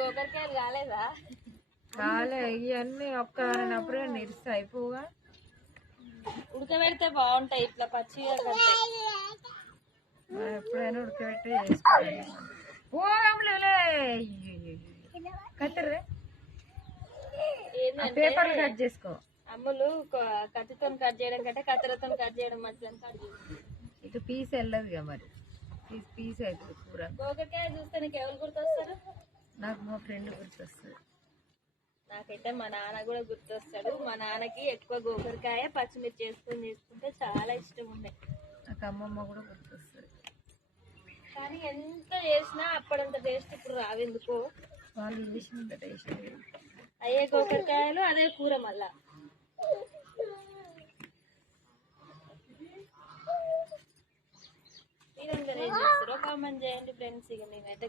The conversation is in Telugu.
గోకరకాయలు కాలేదా? కాలే, ఇవన్నీ ఒక్కనప్పుడే నిరుస్తా అయిపోగా ఉడకబెడితే బాగుంటాయి ఇట్లా పచ్చిగా కంటే. ఎప్పుడైనా ఉడకబెట్టి చేసుకోవాలి. కత్తెరే పేపర్ కట్ చేసుకో. అమ్ములు కత్తితో కట్ చేయడం కంటే కత్తెరతో కట్ చేయడం మంచిదని కట్ చేస్తుంది. ఇక పీస్ వెళ్ళదుగా మరి, పీస్ అవుతుంది కూర. గోకరకాయ చూస్తే నీకు ఎవరు గుర్తొస్తారు? నాకు మా ఫ్రెండ్ గుర్తొస్తుంది. నాకైతే మా నాన్న కూడా గుర్తొస్తాడు. మా నాన్నకి ఎక్కువ గోకరకాయ పచ్చిమిర్చి చేసుకొని చేసుకుంటే చాలా ఇష్టం ఉండే. నాకు అమ్మమ్మ కూడా గుర్తొస్తుంది. కానీ ఎంత చేసినా అప్పుడంత టేస్ట్ ఇప్పుడు రావెందుకో. వాళ్ళు చేసినంత టేస్ట్ అయ్యే గోకరకాయలు అదే కూర మళ్ళా. మీరందరూ ఏం చేస్తారో కామెంట్ చేయండి ఫ్రెండ్స్. ఇక మేమైతే